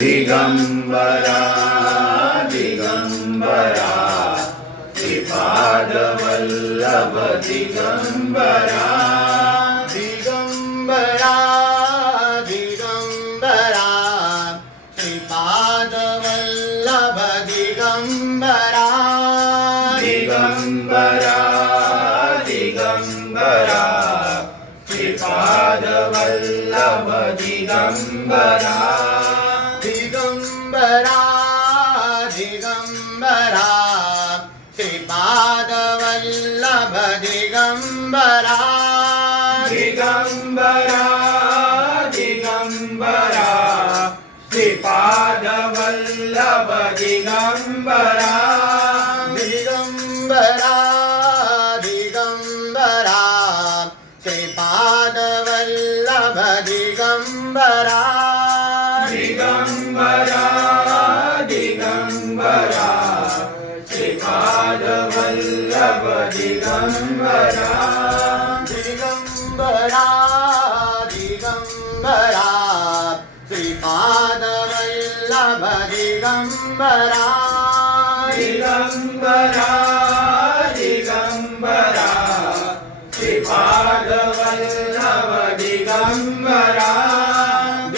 Digambara Digambara Shripadvallabh Digambara Digambara Digambara Shripadvallabh Digambara Digambara Digambara Shripadvallabh Digambara Digambara Digambara Shripadvallabh Digambara Digambara Digambara Shripadvallabh Digambara Digambara Digambara Shripadvallabh Digambara Digambara Digambara Shripadvallabh Digambara Digambara Digambara Shripadvallabh Digambara Digambara